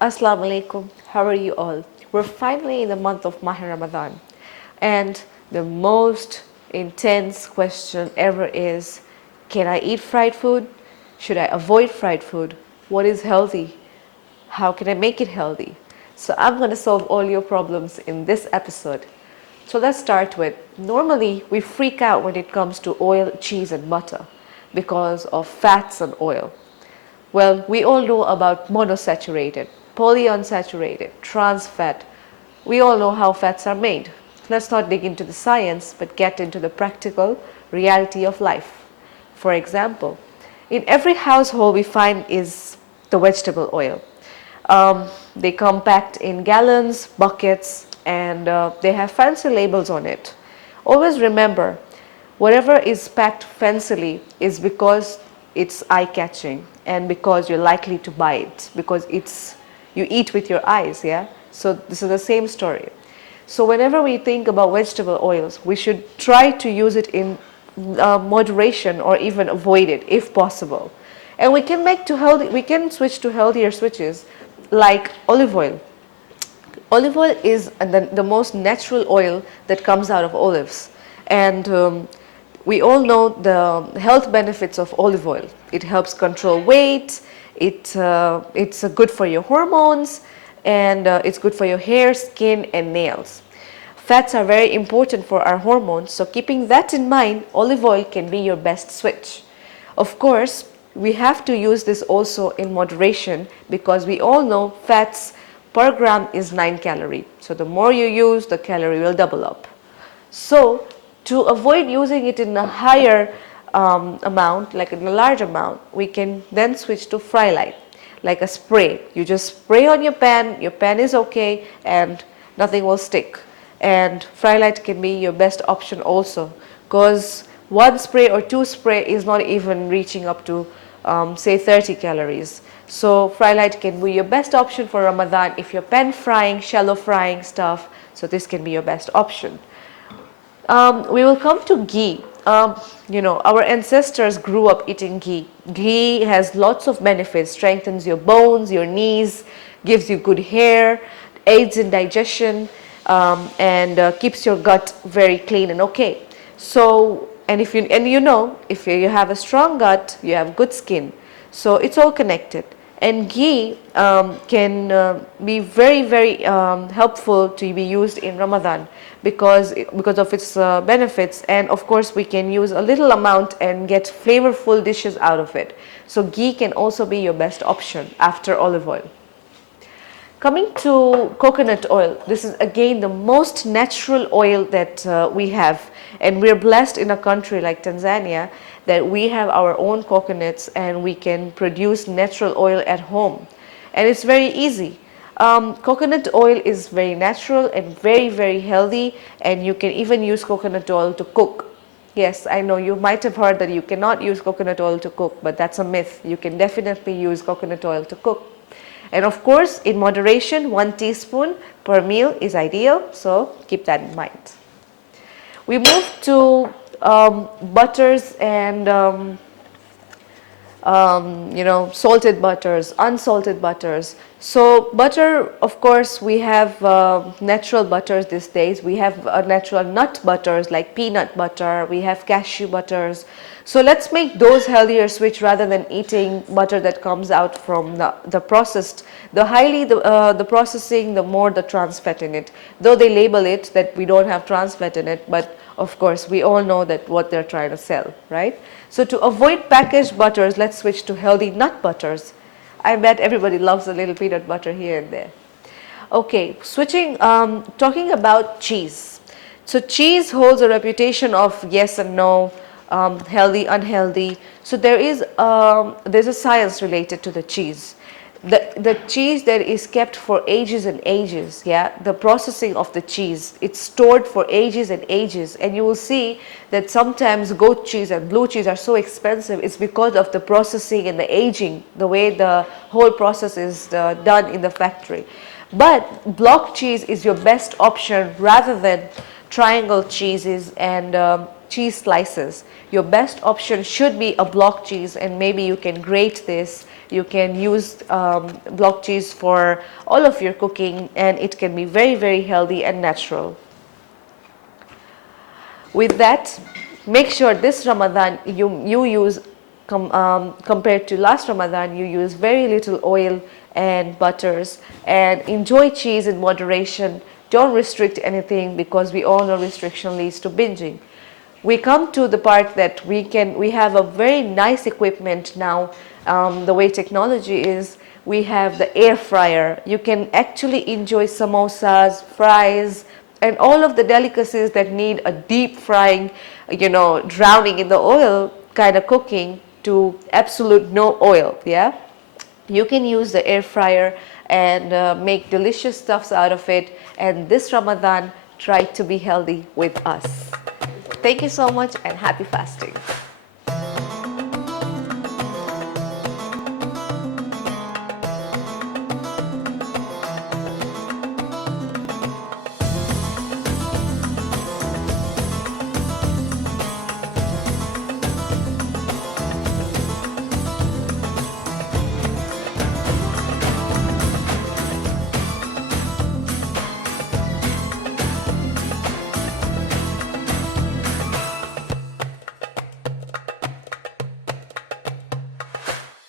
Assalamu alaikum. How are you all? We're finally in the month of Ramadan, and the most intense question ever is, can I eat fried food? Should I avoid fried food? What is healthy? How can I make it healthy? So I'm going to solve all your problems in this episode. So let's start with, normally we freak out when it comes to oil, cheese and butter because of fats and oil. Well, we all know about monosaturated, polyunsaturated, trans fat. We all know how fats are made. Let's not dig into the science, but get into the practical reality of life. For example, in every household we find is the vegetable oil. They come packed in gallons, buckets, and they have fancy labels on it. Always remember, whatever is packed fancily is because it's eye-catching and because you're likely to buy it, because you eat with your eyes, yeah? So this is the same story. So whenever we think about vegetable oils, we should try to use it in moderation or even avoid it if possible. And we can switch to healthier switches like olive oil. Olive oil is the most natural oil that comes out of olives. And we all know the health benefits of olive oil. It helps control weight, it's good for your hormones, and it's good for your hair, skin, and nails. Fats are very important for our hormones, so keeping that in mind, olive oil can be your best switch. Of course, we have to use this also in moderation because we all know fats per gram is 9 calories. So the more you use, the calorie will double up. So to avoid using it in a higher amount, like in a large amount, we can then switch to fry light, like a spray. You just spray on your pan is okay, and nothing will stick. And fry light can be your best option also, because one spray or two spray is not even reaching up to say 30 calories. So fry light can be your best option for Ramadan if you're pan frying, shallow frying stuff. So this can be your best option. We will come to ghee. Our ancestors grew up eating ghee. Ghee has lots of benefits, strengthens your bones, your knees, gives you good hair, aids in digestion, and keeps your gut very clean and okay. So, if you have a strong gut, you have good skin. So it's all connected. And ghee can be very, very helpful to be used in Ramadan because of its benefits. And of course, we can use a little amount and get flavorful dishes out of it. So ghee can also be your best option after olive oil. Coming to coconut oil, this is again the most natural oil that we have, and we're blessed in a country like Tanzania that we have our own coconuts and we can produce natural oil at home, and it's very easy. Coconut oil is very natural and very, very healthy, and you can even use coconut oil to cook. Yes, I know you might have heard that you cannot use coconut oil to cook, but that's a myth. You can definitely use coconut oil to cook. And of course, in moderation, 1 teaspoon per meal is ideal, so keep that in mind. We move to butters and salted butters, unsalted butters. So butter, of course, we have natural butters these days. We have natural nut butters like peanut butter. We have cashew butters. So let's make those healthier switch rather than eating butter that comes out from the processed. The processing, the more the trans fat in it. Though they label it that we don't have trans fat in it, but of course we all know that what they're trying to sell, right? So to avoid packaged butters, let's switch to healthy nut butters. I bet everybody loves a little peanut butter here and there. Okay, talking about cheese. So cheese holds a reputation of yes and no, healthy, unhealthy. So there's a science related to the cheese. The cheese that is kept for ages and ages, yeah, the processing of the cheese, it's stored for ages and ages, and you will see that sometimes goat cheese and blue cheese are so expensive. It's because of the processing and the aging, the way the whole process is done in the factory. But block cheese is your best option rather than triangle cheeses and cheese slices. Your best option should be a block cheese, and maybe you can grate this. You can use block cheese for all of your cooking, and it can be very, very healthy and natural. With that, make sure this Ramadan you use compared to last Ramadan, you use very little oil and butters, and enjoy cheese in moderation. Don't restrict anything, because we all know restriction leads to binging. We come to the part that we have a very nice equipment now. The way technology is, we have the air fryer. You can actually enjoy samosas, fries, and all of the delicacies that need a deep frying, drowning in the oil kind of cooking, to absolute no oil. Yeah, you can use the air fryer and make delicious stuffs out of it. And this Ramadan, try to be healthy with us. Thank you so much, and happy fasting.